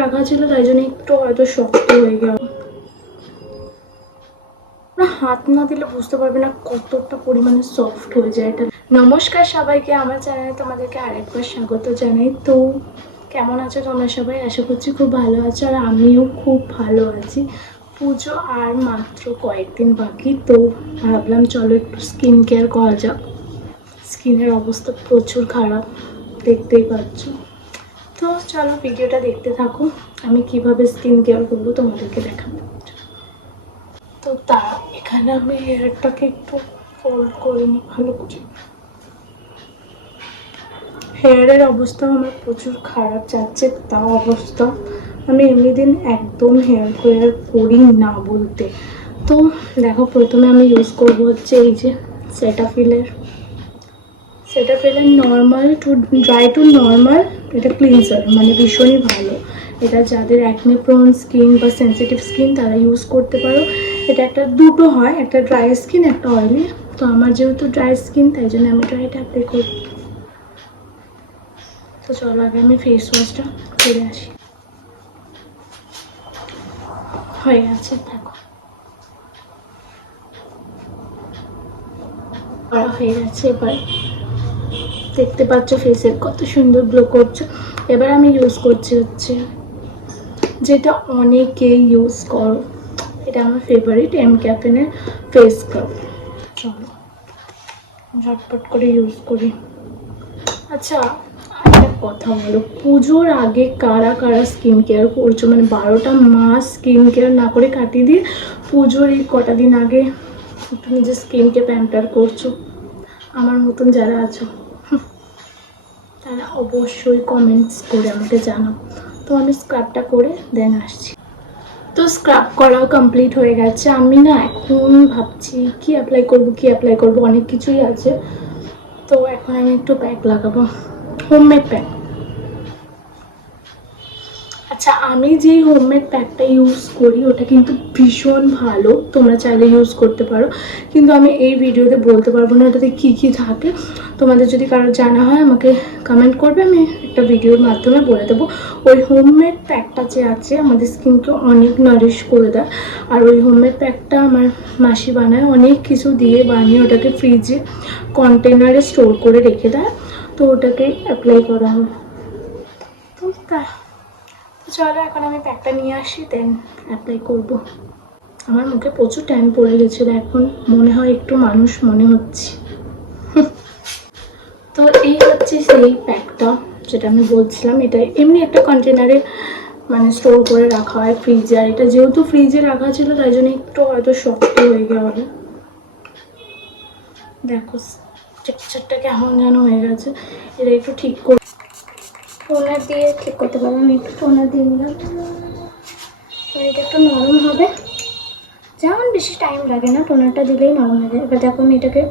রাখা ছিল তাই জন্য একটু হয়তো শক্ত হয়ে গেল। হাত না দিলে বুঝতে পারবে না কতটা পরিমাণে সফট হয়ে যায় এটা। নমস্কার সবাইকে, আমার চ্যানেলে তোমাদেরকে আরেকবার স্বাগত জানাই। তো কেমন আছো তোমরা সবাই? আশা করছি খুব ভালো আছো, আর আমিও খুব ভালো আছি। পুজো আর মাত্র কয়েকদিন বাকি, তো ভাবলাম চলো একটু স্কিন কেয়ার করা যাক। স্কিনের অবস্থা প্রচুর খারাপ, দেখতেই পাচ্ছ। তো চলো ভিডিওটা দেখতে থাকো, আমি কিভাবে স্কিন কেয়ার করবো তোমাদেরকে দেখাবো। তো এখানে আমি হেয়ারটাকে একটু ফোল্ড করে নিই ভালো করে। হেয়ারের অবস্থা আমার প্রচুর খারাপ যাচ্ছে, তাও অবস্থা আমি এমনি দিন একদম হেয়ার কেয়ার করি না বলতে। তো দেখো, প্রথমে আমি ইউজ করবো হচ্ছে এই যে সেটাফিলের normal to dry to normal, এটা ক্লিনজার, মানে ভীষণই ভালো। এটা যাদের অ্যাকনে প্রোন স্কিন বা সেন্সিটিভ স্কিন তারা ইউজ করতে পারো। এটা একটা দুটো হয়, একটা ড্রাই স্কিন একটা অয়েলি। তো আমার যেহেতু ড্রাই স্কিন তাই জন্য আমি ড্রাইটা অ্যাপ্লাই করি। তো চলো আগে আমি ফেস ওয়াশটা করে আসি। হয়ে গেছে, দেখো করা হয়ে গেছে। এবার দেখতে পাচ্ছ ফেসের কত সুন্দর গ্লো করছে। এবার আমি ইউজ করছি হচ্ছে যেটা অনেকেই ইউজ করো, এটা আমার ফেভারিট এমক্যাফেনের ফেস স্ক্রাব। চলো ঝটপট করে ইউজ করি। আচ্ছা, একটা কথা বলো, পুজোর আগে কারা কারা স্কিন কেয়ার করছো? মানে 12টা মাস স্কিন কেয়ার না করে কাটিয়ে দিয়ে পুজোর এই কটা দিন আগে একটু নিজের স্কিনকে প্যাম্পার করছো। আমার মতন যারা আছো তারা অবশ্যই কমেন্টস করে আমাকে জানাও। তো আমি স্ক্রাবটা করে দেন আসছি। তো স্ক্রাব করাও কমপ্লিট হয়ে গেছে। আমি না এখন ভাবছি কি অ্যাপ্লাই করবো, অনেক কিছুই আছে। তো এখন আমি একটু প্যাক লাগাবো, হোমমেড প্যাক। আচ্ছা, আমি যেই হোমমেড প্যাকটা ইউজ করি ওটা কিন্তু ভীষণ ভালো, তোমরা চাইলে ইউজ করতে পারো। কিন্তু আমি এই ভিডিওতে বলতে পারবো না ওটাতে কী কী থাকে। তোমাদের যদি কারো জানা হয় আমাকে কমেন্ট করবে, আমি একটা ভিডিওর মাধ্যমে বলে দেবো। ওই হোমমেড প্যাকটা যে আছে আমাদের স্কিনকে অনেক নারিশ করে দেয়। আর ওই হোমমেড প্যাকটা আমার মাসি বানায়, অনেক কিছু দিয়ে বানিয়ে ওটাকে ফ্রিজে কন্টেনারে স্টোর করে রেখে দেয়। তো ওটাকে অ্যাপ্লাই করা হয়। তো চলো এখন আমি প্যাকটা নিয়ে আসি, দেন অ্যাপ্লাই করবো। আমার মুখে প্রচুর ট্যান পড়ে গেছিলো, এখন মনে হয় একটু মানুষ মনে হচ্ছে। তো এই হচ্ছে সেই প্যাকটা যেটা আমি বলছিলাম। এটা এমনি একটা কন্টেনারে মানে স্টোর করে রাখা হয় ফ্রিজে, আর এটা যেহেতু ফ্রিজে রাখা ছিল তাই জন্য একটু হয়তো শক্ত হয়ে গেল। দেখো টেক্সচারটা কেমন যেন হয়ে গেছে, এটা একটু ঠিক করে টোনার দিয়ে ঠিক করতে পারবো। আমি একটু টোনার দিয়ে নিলাম, এটা একটু নরম হবে, যেমন বেশি টাইম লাগে না, টোনারটা দিলেই নরম হয়ে যায়। এবার দেখো আমি এটাকে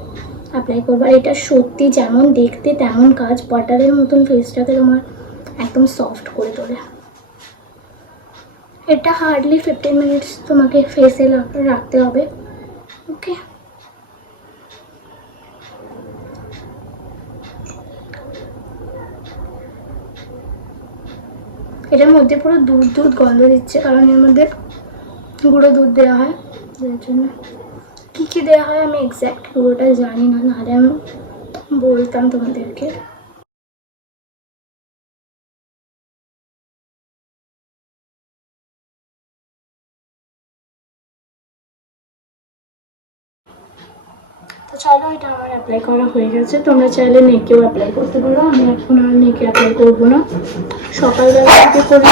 অ্যাপ্লাই করবো। আর এটা সত্যি যেমন দেখতে তেমন কাজ, বাটারের মতন ফেসটাকে তোমার একদম সফট করে তোলে। এটা হার্ডলি 15 মিনিটস তোমাকে ফেসে রাখতে হবে। ওকে, এটার মধ্যে পুরো দুধ গন্ধ দিচ্ছে, কারণ এর মধ্যে গুঁড়ো দুধ দেওয়া হয়। যার জন্য কী কী দেওয়া হয় আমি এক্স্যাক্ট পুরোটা জানি না, নাহলে আমি বলতাম তোমাদেরকে। তো চলো, এটা আমার অ্যাপ্লাই করা হয়ে গেছে। তোমরা চাইলে নেকেও অ্যাপ্লাই করতে পারো, আমি এখন আর নেকে অ্যাপ্লাই করবো না, সকালবেলা থেকে করি।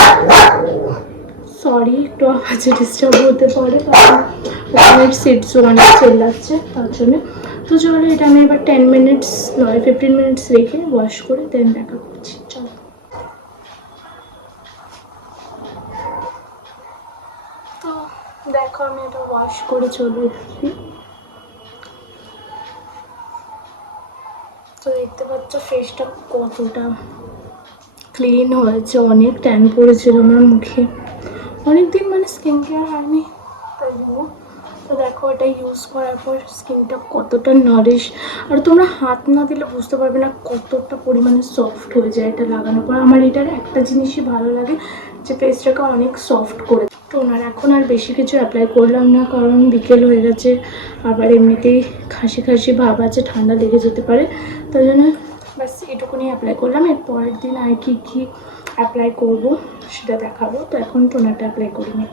সরি, একটু আওয়াজে ডিস্টার্ব হতে পারে, কারণ ওখানে সিটস অনেক চেল্লাচ্ছে তার জন্য। তো চলো, এটা আমি এবার 10 মিনিটস নয় 15 মিনিটস রেখে ওয়াশ করে দেন দেখা করছি। চলো, তো দেখো আমি এটা ওয়াশ করে চলে এসেছি। তো দেখতে পাচ্ছ ফেসটা কতটা ক্লিন হয়েছে, অনেক ট্যান পড়েছিল আমার মুখে, অনেকদিন মানে স্কিন কেয়ার হয়নি তাই জন্য। তো দেখো এটা ইউজ করার পর স্কিনটা কতটা নারিশ, আর তোমরা হাত না দিলে বুঝতে পারবে না কতটা পরিমাণে সফট হয়ে যায় এটা লাগানোর পর। আমার এটার একটা জিনিসই ভালো লাগে, যে ফেসটাকে অনেক সফট করে। টোনার এখন আর বেশি কিছু অ্যাপ্লাই করলাম না, কারণ বিকেল হয়ে গেছে, আবার এমনিতেই খাসি খাসি ভাব আছে, ঠান্ডা লেগে যেতে পারে, তাই জন্য বাস এটুকুনি অ্যাপ্লাই করলাম। এর পরের দিন আর কি কি অ্যাপ্লাই করব সেটা দেখাবো। তো এখন টোনারটা অ্যাপ্লাই করিনি।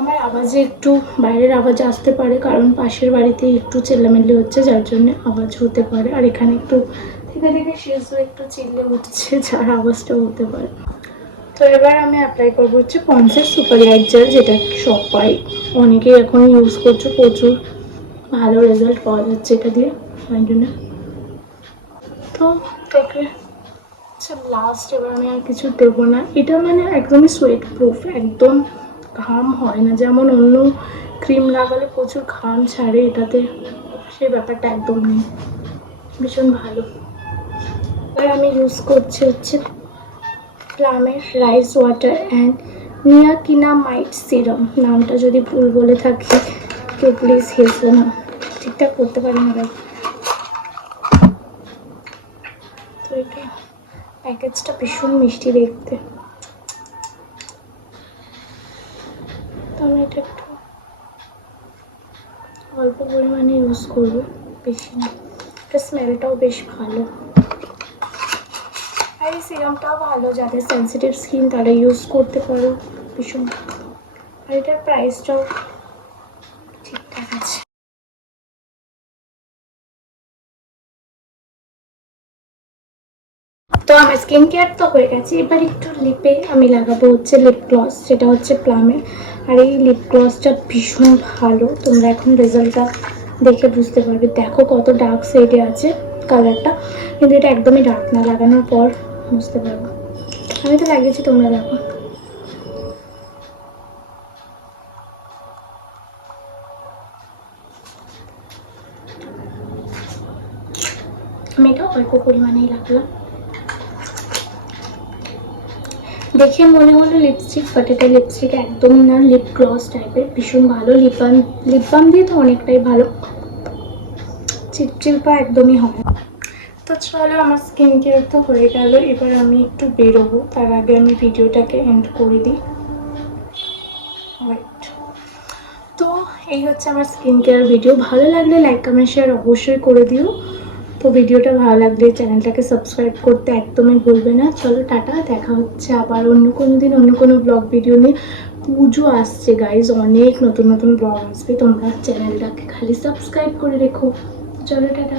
আমার আওয়াজে একটু বাইরের আওয়াজ আসতে পারে, কারণ পাশের বাড়িতে একটু চেল্লামেল্লি হচ্ছে, যার জন্য আওয়াজ হতে পারে। আর এখানে একটু থেকে থেকে শেষও একটু চিল্লে উঠছে, যার আওয়াজটা হতে পারে। তো এবার আমি অ্যাপ্লাই করবো হচ্ছে পন্সের সুপার লাইট জেল, যেটা সবাই অনেকেই এখন ইউজ করছে, প্রচুর ভালো রেজাল্ট পাওয়া যাচ্ছে এটা দিয়ে, তাই জন্য। তো ওকে লাস্ট, এবার আমি আর কিছু দেবো না। এটা মানে একদমই সোয়েট প্রুফ, একদম ঘাম হয় না, যেমন অন্য ক্রিম লাগালে প্রচুর ঘাম ছাড়ে, এটাতে সেই ব্যাপারটা একদম নেই, ভীষণ ভালো। আর আমি ইউজ করছি হচ্ছে প্লামের রাইস ওয়াটার অ্যান্ড নিয়াকিনামাইড সিরাম। নামটা যদি ভুল বলে থাকি কেউ প্লিজ হেসো না, ঠিকঠাক করতে পারি না ভাই। তো এটা প্যাকেজটা ভীষণ মিষ্টি দেখতে। তো আমি এটা একটু অল্প পরিমাণে ইউজ করবো, বেশি না। এটা স্মেলটাও বেশ ভালো, আর এই সিরামটাও ভালো, যাদের সেন্সিটিভ স্কিন তারা ইউজ করতে পারো, ভীষণ ভালো। আর এটার প্রাইসটাও ঠিকঠাক আছে। তো আমার স্কিন কেয়ার তো হয়ে গেছে, এবার একটু লিপে আমি লাগাবো হচ্ছে লিপ গ্লস, যেটা হচ্ছে প্লামের। আর এই লিপ গ্লসটা ভীষণ ভালো, তোমরা এখন রেজাল্টটা দেখে বুঝতে পারবে। দেখো কত ডার্ক শেডে আছে কালারটা, কিন্তু এটা একদমই ডার্ক না, লাগানোর পর বুঝতে পারবো। আমি তো লাগিয়েছি, তোমরা দেখো। আমি এটা অল্প পরিমাণেই রাখলাম। দেখে মনে হলো লিপস্টিক, বাট এটা লিপস্টিক একদমই না, লিপ গ্লস টাইপের, ভীষণ ভালো। লিপ বাম দিয়ে তো অনেকটাই ভালো, চিপচিপা একদমই হয়। তো চলো, আমার স্কিন কেয়ার তো হয়ে গেল, এবার আমি একটু বেরোবো, তার আগে আমি ভিডিওটাকে এন্ড করে দিই। রাইট, তো এই হচ্ছে আমার স্কিন কেয়ার ভিডিও। ভালো লাগলে লাইক কমেন্ট শেয়ার অবশ্যই করে দিও। তো ভিডিওটা ভালো লাগলে চ্যানেলটাকে সাবস্ক্রাইব করতে একদমই ভুলবে না। চলো টাটা, দেখা হচ্ছে আবার অন্য কোনো দিন অন্য কোনো ব্লগ ভিডিও নিয়ে। পুজো আসছে গাইজ, অনেক নতুন নতুন ব্লগ আসবে, তোমরা চ্যানেলটাকে খালি সাবস্ক্রাইব করে রেখো। চলো টাটা।